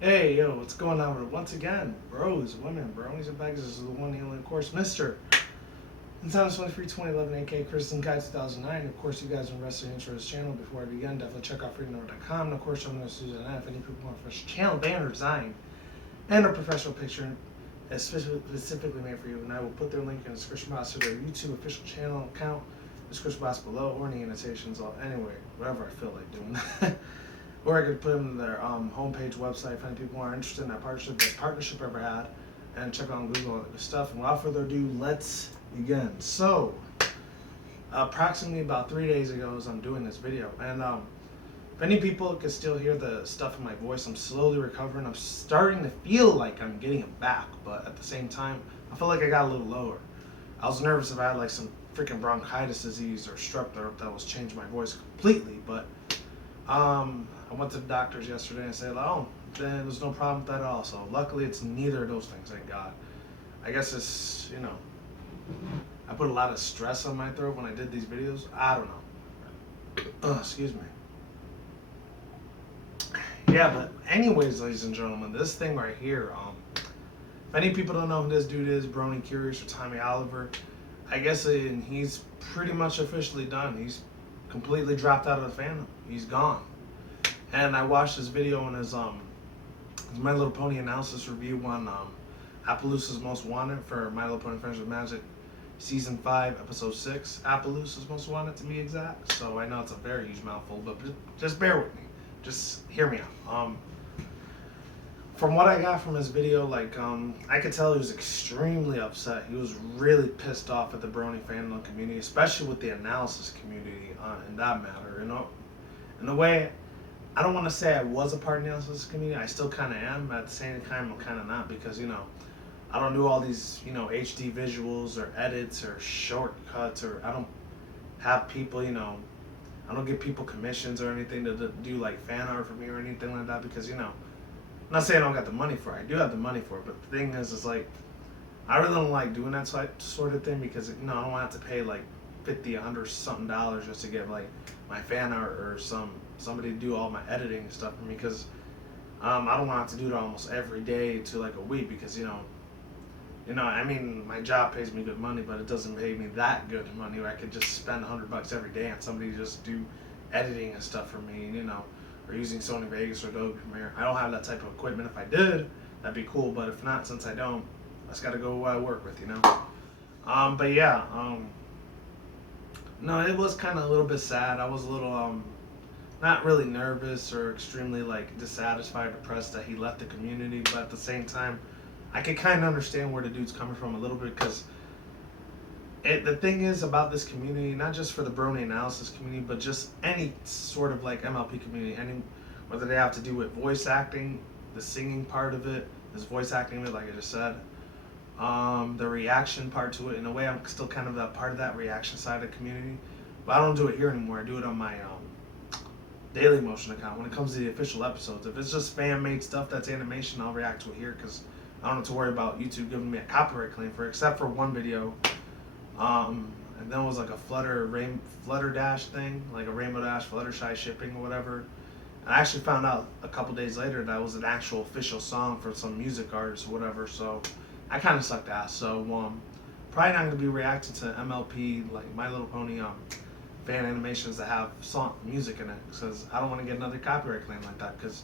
Hey, yo, what's going on? Once again, bros, women, bronies, and pegasisters is the one, the only, of course, Mr. In time 23, 2011, aka Kristen Guy 2009. Of course, you guys are invested into this channel. Before I begin, definitely check out freedomnote.com. And of course, I'm going to Susan F. Any people want a fresh channel banner design and a professional picture is specifically made for you. And I will put their link in the description box to their YouTube official channel account, description box below, or in the annotations, or anywhere, wherever I feel like doing that. Or I could put them in their homepage website if any people are interested in that partnership, best partnership ever had, and check out on Google and other stuff. And without further ado, let's begin. So, approximately about 3 days ago, as I'm doing this video, and if any people can still hear the stuff in my voice, I'm slowly recovering. I'm starting to feel like I'm getting it back, but at the same time, I feel like I got a little lower. I was nervous if I had like some freaking bronchitis disease or strep that was changing my voice completely, but I went to the doctors yesterday and said, oh, then there's no problem with that at all. So luckily it's neither of those things, thank God. I guess it's, I put a lot of stress on my throat when I did these videos. I don't know. Excuse me. Yeah, but anyways, ladies and gentlemen, this thing right here, if any people don't know who this dude is, Brony Curious or Tommy Oliver, I guess he's pretty much officially done. He's completely dropped out of the fandom. He's gone. And I watched this video on his My Little Pony Analysis review on Appaloosa's Most Wanted for My Little Pony Friends with Magic Season 5, Episode 6. Appaloosa's Most Wanted, to be exact. So I know it's a very huge mouthful, but just bear with me. Just hear me out. From what I got from his video, I could tell he was extremely upset. He was really pissed off at the Brony fandom community, especially with the analysis community in that matter. In a way, I don't want to say I was a part of the analysis community. I still kind of am. But at the same time, I'm kind of not because, I don't do all these, HD visuals or edits or shortcuts, or I don't have people, I don't give people commissions or anything to do like fan art for me or anything like that because, I'm not saying I don't got the money for it. I do have the money for it, but the thing is like, I really don't like doing that sort of thing because, I don't want to pay like $50, $100 something just to get like my fan art or somebody to do all my editing and stuff for me because I don't want to do it almost every day to like a week because I mean my job pays me good money, but it doesn't pay me that good money where I could just spend $100 every day on somebody to just do editing and stuff for me, or using Sony Vegas or Adobe Premiere. I don't have that type of equipment. If I did, that'd be cool, but if not, since I don't, I just gotta go with what I work with, But yeah, no, it was kind of a little bit sad. I was a little not really nervous or extremely like dissatisfied, depressed that he left the community, but at the same time, I could kind of understand where the dude's coming from a little bit because the thing is about this community, not just for the Brony Analysis community, but just any sort of like MLP community, whether they have to do with voice acting, the singing part of it, this voice acting of it, like I just said, the reaction part to it. In a way, I'm still kind of a part of that reaction side of the community, but I don't do it here anymore. I do it on my Daily Motion account when it comes to the official episodes. If it's just fan-made stuff that's animation, I'll react to it here because I don't have to worry about YouTube giving me a copyright claim for it, except for one video. And then it was like a Flutter Dash thing, like a Rainbow Dash Fluttershy shipping or whatever. And I actually found out a couple days later that was an actual official song for some music artist or whatever. So I kind of sucked ass. So probably not gonna be reacting to MLP like My Little Pony fan animations that have song music in it because I don't want to get another copyright claim like that because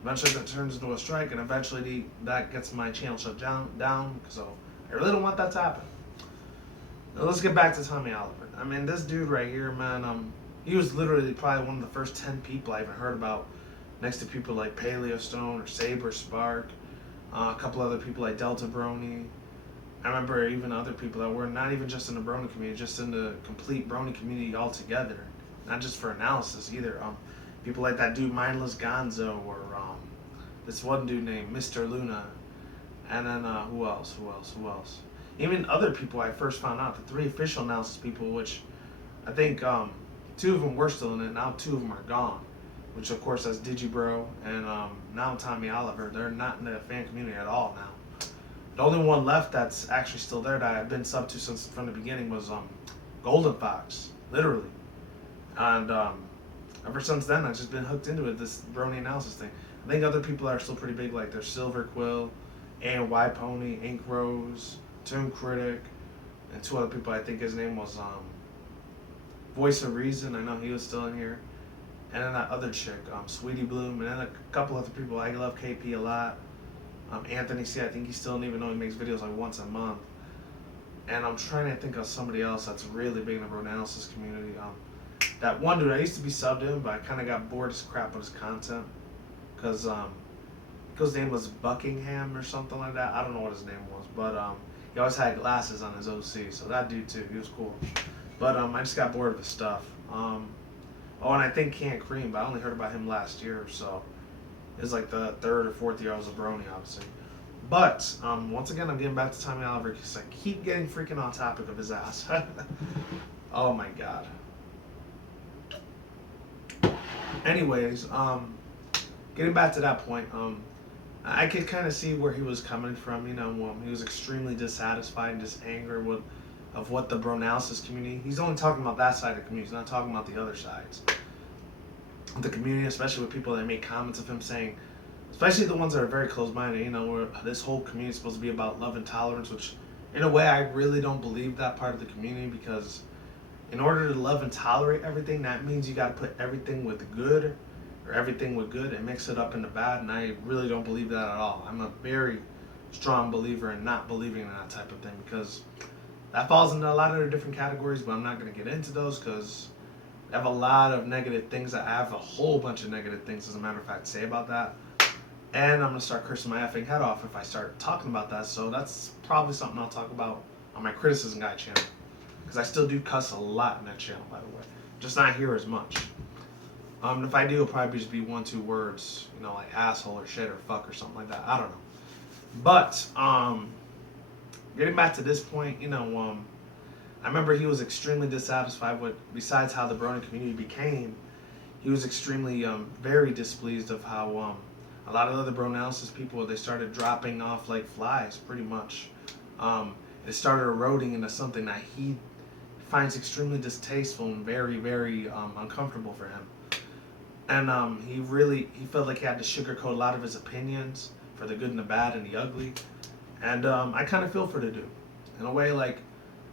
eventually that turns into a strike and eventually that gets my channel shut down. So I really don't want that to happen. Now let's get back to Tommy Oliver. I mean, this dude right here, man, he was literally probably one of the first 10 people I even heard about, next to people like Paleo Stone or Saber Spark, a couple other people like Delta Brony. I remember even other people that were not even just in the Brony community, just in the complete Brony community altogether, not just for analysis either. People like that dude Mindless Gonzo or this one dude named Mr. Luna, and then who else? Even other people I first found out, the 3 official analysis people, which I think 2 of them were still in it, now 2 of them are gone, which of course that's Digibro and now Tommy Oliver. They're not in the fan community at all now. The only one left that's actually still there that I've been sub to since from the beginning was Golden Fox, literally. And ever since then, I've just been hooked into it. This Brony Analysis thing. I think other people are still pretty big, like there's Silver Quill, and Y Pony, Ink Rose, Tomb Critic, and two other people. I think his name was Voice of Reason. I know he was still in here. And then that other chick, Sweetie Bloom, and then a couple other people. I love KP a lot. Anthony C, I think he still don't even know he makes videos like once a month. And I'm trying to think of somebody else that's really big in the Brony Analysis community. That one dude, I used to be subbed to him, but I kind of got bored as crap with his content. Because his name was Buckingham or something like that. I don't know what his name was, but he always had glasses on his OC, so that dude too, he was cool. But I just got bored of his stuff. Oh, and I think Can't Cream, but I only heard about him last year, so it was like the third or fourth year I was a Brony, obviously. But once again, I'm getting back to Tommy Oliver because I keep getting freaking on topic of his ass. Oh my god. Anyways, getting back to that point, I could kind of see where he was coming from. You know, he was extremely dissatisfied and just angry of what the Brony community. He's only talking about that side of the community. He's not talking about the other sides. The community, especially with people that make comments of him saying, especially the ones that are very close-minded, you know, where this whole community is supposed to be about love and tolerance, which in a way I really don't believe that part of the community, because in order to love and tolerate everything, that means you got to put everything with good, or everything with good, and mix it up into bad, and I really don't believe that at all. I'm a very strong believer in not believing in that type of thing, because that falls into a lot of different categories, but I'm not going to get into those because I have a lot of negative things. I have a whole bunch of negative things, as a matter of fact, to say about that. And I'm going to start cursing my effing head off if I start talking about that. So that's probably something I'll talk about on my Criticism Guy channel. Because I still do cuss a lot in that channel, by the way. Just not here as much. If I do, it'll probably just be 1-2 words, you know, like asshole or shit or fuck or something like that. I don't know. But, getting back to this point, you know, I remember he was extremely dissatisfied with, besides how the Brony community became, he was extremely, very displeased of how, a lot of other Brony Analysis people, they started dropping off like flies, pretty much. It started eroding into something that he finds extremely distasteful and very, very uncomfortable for him. And he felt like he had to sugarcoat a lot of his opinions for the good and the bad and the ugly. And I kind of feel for the dude. In a way, like,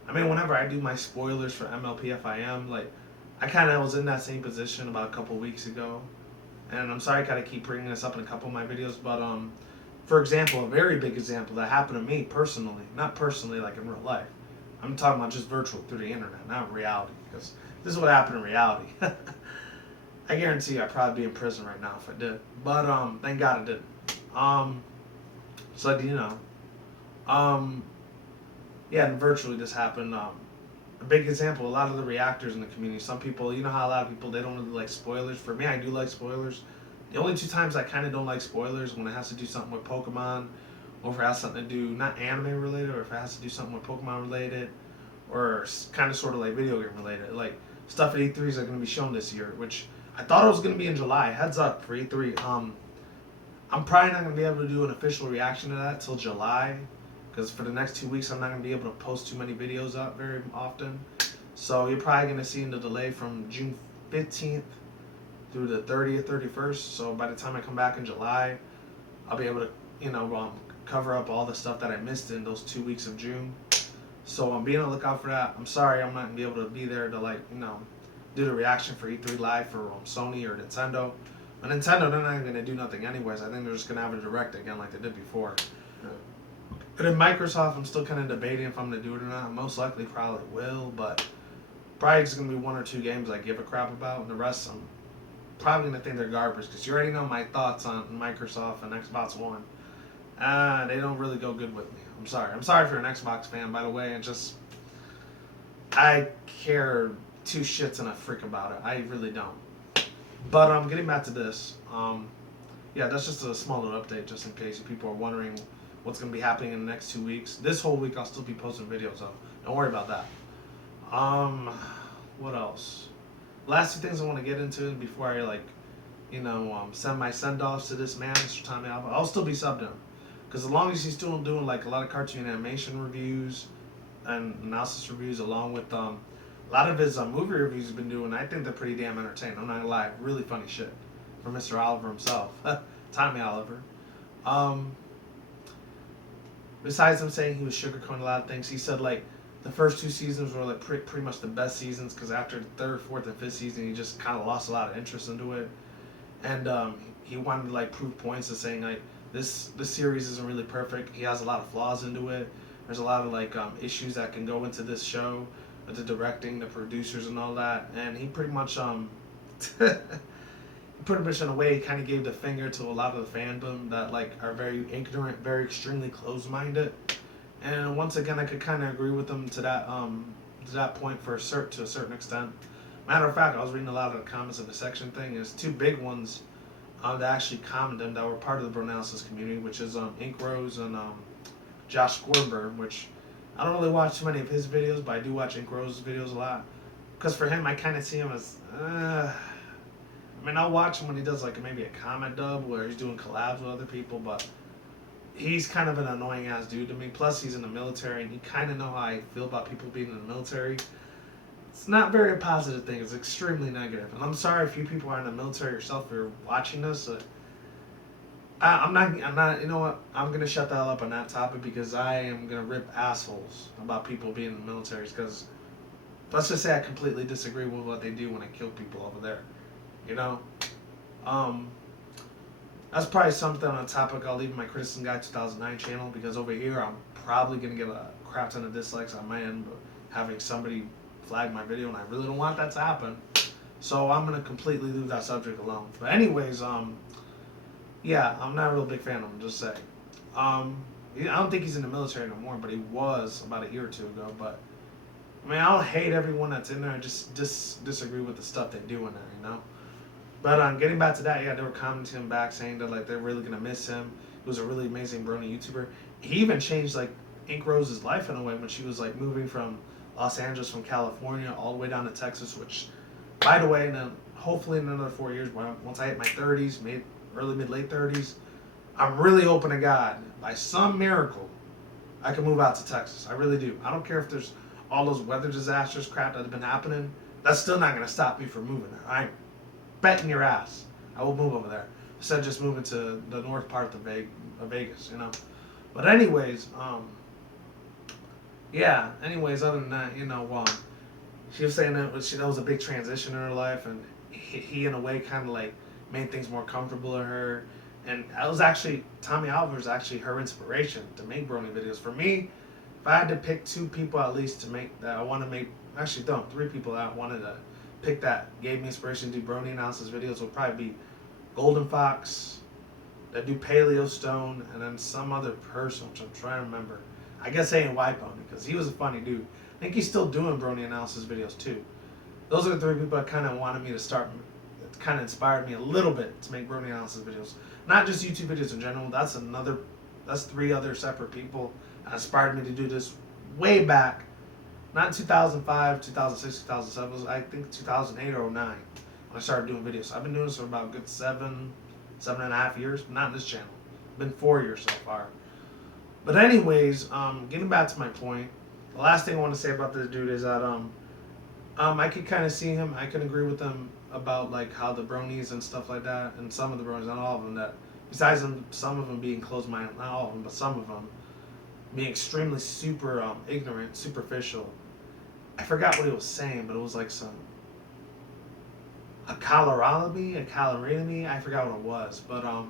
I mean, whenever I do my spoilers for MLPFIM, like, I kind of was in that same position about a couple weeks ago. And I'm sorry I gotta keep bringing this up in a couple of my videos, but for example, a very big example that happened to me personally, not personally like in real life. I'm talking about just virtual through the internet, not reality, because this is what happened in reality. I guarantee you I'd probably be in prison right now if I did. But thank God I didn't. So you know, yeah, and virtually this happened. A big example, a lot of the reactors in the community, some people, you know how a lot of people, they don't really like spoilers. For me, I do like spoilers. The only two times I kind of don't like spoilers when it has to do something with Pokemon, or if it has something to do, not anime related, or if it has to do something with Pokemon related, or kind of sort of like video game related. Like, stuff at E3s are going to be shown this year, which I thought it was going to be in July. Heads up for E3. I'm probably not going to be able to do an official reaction to that till July, because for the next 2 weeks I'm not going to be able to post too many videos up very often. So you're probably going to see the delay from June 15th through the 30th, 31st. So by the time I come back in July, I'll be able to, you know, cover up all the stuff that I missed in those 2 weeks of June. So I'm being on the lookout for that. I'm sorry I'm not going to be able to be there to, like, you know, do the reaction for E3 Live for Sony or Nintendo. But Nintendo, they're not going to do nothing anyways. I think they're just going to have a direct again like they did before. But in Microsoft, I'm still kind of debating if I'm going to do it or not. Most likely probably will, but probably just going to be 1 or 2 games I give a crap about, and the rest I'm probably going to think they're garbage, because you already know my thoughts on Microsoft and Xbox One. They don't really go good with me. I'm sorry. I'm sorry if you're an Xbox fan, by the way, and just, I care 2 shits and a frick about it. I really don't. But getting back to this, yeah, that's just a small little update, just in case people are wondering what's going to be happening in the next 2 weeks. This whole week I'll still be posting videos, so don't worry about that. What else? Last 2 things I want to get into before I, like, you know, send my send-offs to this man, Mr. Tommy Alva. I'll still be subbed to him, because as long as he's still doing like a lot of cartoon animation reviews and analysis reviews, along with a lot of his movie reviews he's been doing, I think they're pretty damn entertaining. I'm not gonna lie, really funny shit from Mr. Oliver himself, Tommy Oliver. Um, Besides him saying he was sugarcoating a lot of things, he said like the first two seasons were like pretty much the best seasons because after the third, fourth, and fifth season, he just kind of lost a lot of interest into it, and he wanted to like prove points and saying like this series isn't really perfect. He has a lot of flaws into it. There's a lot of like issues that can go into this show, with the directing, the producers, and all that. And he pretty much pretty much in a way kind of gave the finger to a lot of the fandom that like are very ignorant, very extremely closed-minded. And once again, I could kind of agree with them to that point to a certain extent. Matter of fact, I was reading a lot of the comments of the section thing. There's two big ones that actually commented that were part of the Brony Analysis community, which is Ink Rose and Josh Scorburn, which I don't really watch too many of his videos, but I do watch Ink Rose's videos a lot. Because for him, I kind of see him as I mean, I'll watch him when he does like maybe a comment dub where he's doing collabs with other people, but he's kind of an annoying ass dude to me. Plus, he's in the military, and you kind of know how I feel about people being in the military. It's not very a positive thing. It's extremely negative. And I'm sorry if you people are in the military yourself for watching this. I'm not. You know what? I'm gonna shut the hell up on that topic because I am gonna rip assholes about people being in the military. Because let's just say I completely disagree with what they do when they kill people over there. You know, that's probably something on a topic I'll leave in my Criticism Guide 2009 channel because over here I'm probably gonna get a crap ton of dislikes on my end, but having somebody flag my video and I really don't want that to happen. So I'm gonna completely leave that subject alone. But anyways, yeah, I'm not a real big fan of him. Just saying. I don't think he's in the military no more, but he was about a year or two ago. But I mean, I don't hate everyone that's in there. I just disagree with the stuff they do in there, you know. But getting back to that, yeah, they were commenting him back saying that like they're really gonna miss him. He was a really amazing Brony YouTuber. He even changed like Ink Rose's life in a way when she was like moving from Los Angeles from California all the way down to Texas. Which, by the way, hopefully in another 4 years, once I hit my 30s, late 30s, I'm really hoping to God by some miracle I can move out to Texas. I really do. I don't care if there's all those weather disasters crap that have been happening. That's still not gonna stop me from moving there. I'm betting your ass I will move over there instead of just moving to the north part of Vegas, you know. But anyways, yeah. Anyways, other than that, you know, she was saying that was a big transition in her life, and he in a way kind of like made things more comfortable to her. And that was actually Tommy Oliver was actually her inspiration to make Brony videos. For me, if I had to pick two people at least to make that I want to make, actually don't, three people that I wanted to pick that gave me inspiration to do Brony Analysis videos would probably be Golden Fox, that do Paleo Stone, and then some other person, which I'm trying to remember. I guess ain't White Pony, because he was a funny dude. I think he's still doing Brony Analysis videos too. Those are the three people that kind of wanted me to start, kind of inspired me a little bit to make Brony Analysis videos. Not just YouTube videos in general, that's three other separate people that inspired me to do this way back. Not in 2005, 2006, 2007. It was, I think 2008 or 09 when I started doing videos. So I've been doing this for about a good 7.5 years. But not in this channel. It's been 4 years so far. But anyways, getting back to my point, the last thing I want to say about this dude is that I could kind of see him. I can agree with him about like how the bronies and stuff like that, and some of the bronies, not all of them. That besides them, some of them being closed-minded, not all of them, but some of them being extremely super ignorant, superficial. I forgot what he was saying, but it was like a calorini. I forgot what it was, but a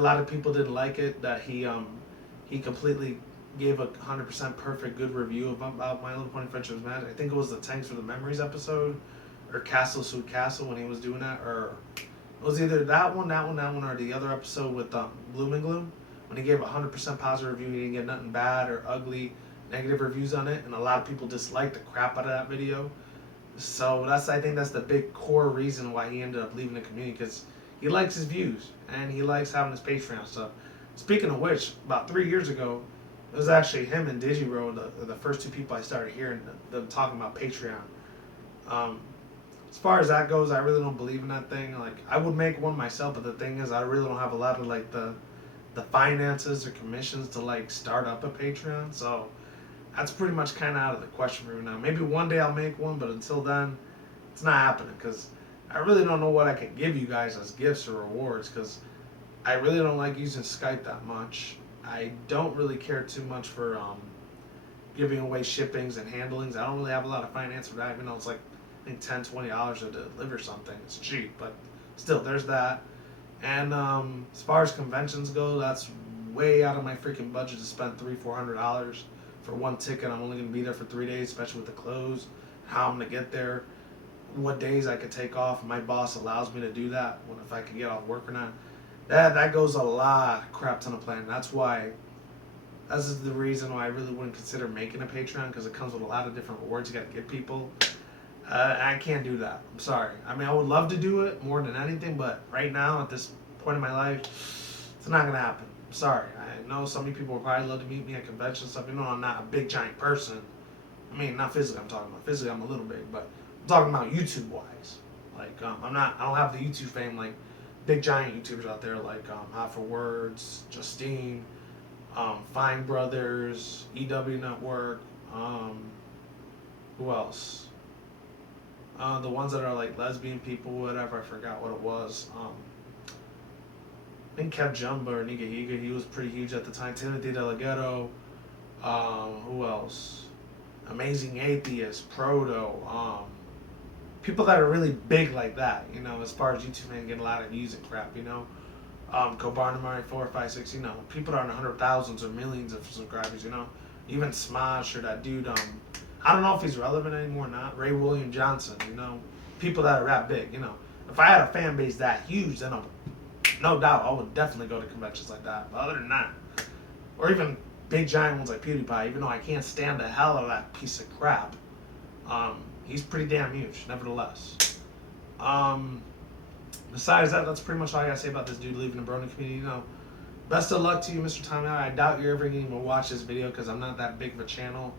lot of people didn't like it that he completely gave a 100% perfect good review about My Little Pony Friendship is Magic. I think it was the Thanks for the Memories episode, or Castle Sweet Castle when he was doing that, or it was either that one, or the other episode with Bloom and Gloom when he gave a 100% positive review. He didn't get nothing bad or ugly negative reviews on it, and a lot of people disliked the crap out of that video. So I think that's the big core reason why he ended up leaving the community, because he likes his views and he likes having his Patreon stuff. Speaking of which, about 3 years ago, it was actually him and Digiro, the first two people I started hearing them talking about Patreon. As far as that goes, I really don't believe in that thing. Like, I would make one myself, but the thing is, I really don't have a lot of like the finances or commissions to like start up a Patreon. So that's pretty much kind of out of the question for me now. Maybe one day I'll make one, but until then, it's not happening because I really don't know what I could give you guys as gifts or rewards because I really don't like using Skype that much. I don't really care too much for giving away shippings and handlings. I don't really have a lot of finance for that, even though it's like I think $10-$20 to deliver something. It's cheap, but still, there's that. And as far as conventions go, that's way out of my freaking budget to spend $300-$400 for one ticket. I'm only gonna be there for 3 days, especially with the clothes. How I'm gonna get there, what days I could take off. My boss allows me to do that. When if I can get off work or not. That goes a lot, crap ton of planning. That's why. This is the reason why I really wouldn't consider making a Patreon because it comes with a lot of different rewards you got to give people. I can't do that. I'm sorry. I mean, I would love to do it more than anything, but right now at this point in my life, it's not gonna happen. I'm sorry. I know so many people would probably love to meet me at conventions and stuff. You know, I'm not a big giant person. I mean, not physically. I'm talking about physically. I'm a little big, but I'm talking about YouTube wise. Like, I'm not. I don't have the YouTube fame like big giant YouTubers out there like Hot for Words, Justine, Fine Brothers, EW Network. Who else? The ones that are like lesbian people, whatever. I forgot what it was. I think Kev Jumba or Niga Higa, he was pretty huge at the time. Timothy Delgado. Who else? Amazing Atheist, Proto. People that are really big like that, you know, as far as YouTube and get a lot of views and crap, you know. Kobarnamari 456, you know, people that are in hundred thousands or millions of subscribers, you know. Even Smosh or that dude, I don't know if he's relevant anymore or not. Ray William Johnson, you know, people that are that big, you know. If I had a fan base that huge, then no doubt I would definitely go to conventions like that. But other than that, or even big giant ones like PewDiePie, even though I can't stand the hell out of that piece of crap, he's pretty damn huge, nevertheless. Besides that, that's pretty much all I gotta say about this dude leaving the Brony community. You know, best of luck to you, Mr. Tommy. I doubt you're ever going to watch this video because I'm not that big of a channel.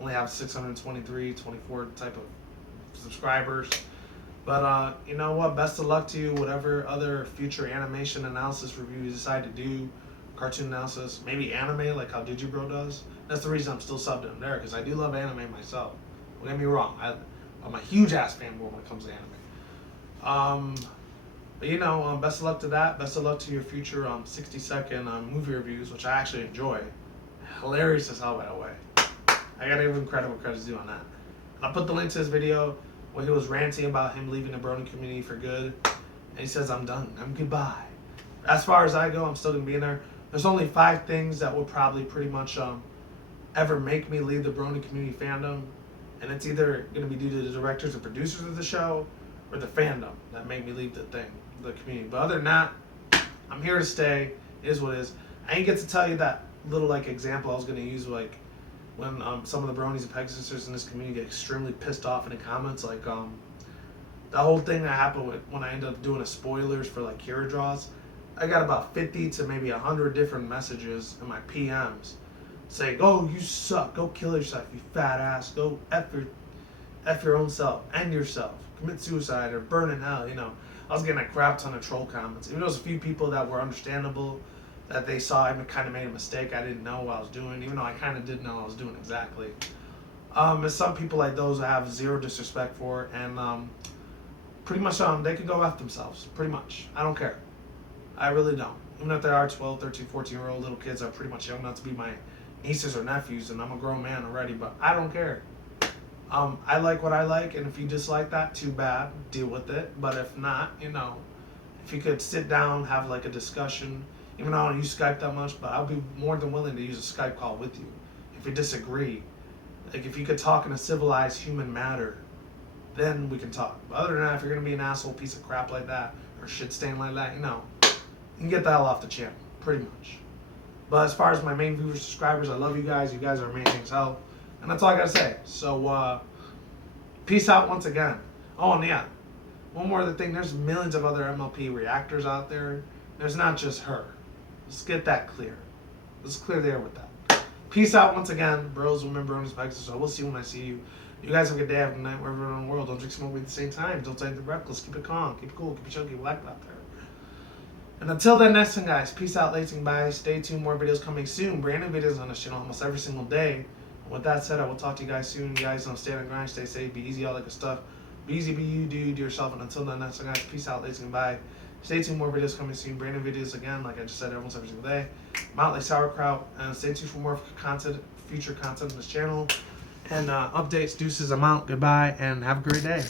Only have 623, 24 type of subscribers. But you know what? Best of luck to you. Whatever other future animation analysis review you decide to do, cartoon analysis, maybe anime like how Digibro does. That's the reason I'm still subbed to him there because I do love anime myself. Don't get me wrong. I'm a huge ass fanboy when it comes to anime. But you know, best of luck to that. Best of luck to your future 60-second movie reviews, which I actually enjoy. Hilarious as hell, by the way. I gotta give him credit's due on that. And I'll put the link to his video where he was ranting about him leaving the Brony community for good. And he says, I'm done. I'm goodbye. As far as I go, I'm still gonna be in there. There's only 5 things that will probably pretty much ever make me leave the Brony community fandom. And it's either gonna be due to the directors and producers of the show or the fandom that made me leave the community. But other than that, I'm here to stay. It is what it is. I ain't get to tell you that little like example I was gonna use like when some of the bronies and pegasisters in this community get extremely pissed off in the comments, like the whole thing that happened when I ended up doing a spoilers for like Kira draws. I got about 50 to maybe 100 different messages in my PMs saying, "Oh, you suck. Go kill yourself, you fat ass. Go f your own self, end yourself, commit suicide, or burn in hell." You know, I was getting a crap ton of troll comments. Even though there was a few people that were understandable, that they saw I kind of made a mistake. I didn't know what I was doing, even though I kind of did know what I was doing exactly. There's some people like those I have zero disrespect for, and pretty much they can go F themselves, pretty much. I don't care. I really don't. Even if they are 12, 13, 14-year-old little kids are pretty much young enough to be my nieces or nephews, and I'm a grown man already, but I don't care. I like what I like, and if you dislike that, too bad, deal with it. But if not, you know, if you could sit down, have like a discussion, even though I don't use Skype that much, but I'll be more than willing to use a Skype call with you. If you disagree, like if you could talk in a civilized human manner, then we can talk. But other than that, if you're gonna be an asshole piece of crap like that, or shit stain like that, you know, you can get the hell off the channel, pretty much. But as far as my main viewers, subscribers, I love you guys. You guys are amazing as hell. And that's all I gotta say. So, peace out once again. Oh, and yeah, one more other thing. There's millions of other MLP reactors out there. There's not just her. Let's get that clear. Let's clear the air with that. Peace out once again, bros, women, bronies, pegasisters. So we'll see you when I see you. You guys have a good day, have a good night, wherever in the world. Don't drink smoke weed at the same time. Don't take the reckless. Keep it calm. Keep it cool. Keep it chill. Keep it black out there. And until then, next time, guys, peace out, lacing, bye. Stay tuned, more videos coming soon. Brand new videos on this channel almost every single day. With that said, I will talk to you guys soon. You guys stay on the grind, stay safe, be easy, all that good stuff. Be easy, be you, do yourself. And until then, next time, guys, peace out, ladies, and goodbye. Stay tuned, more videos coming soon. Brand new videos again, like I just said, every single day. Mount like sauerkraut. And stay tuned for more content, future content on this channel. And updates, deuces, I'm out. Goodbye, and have a great day.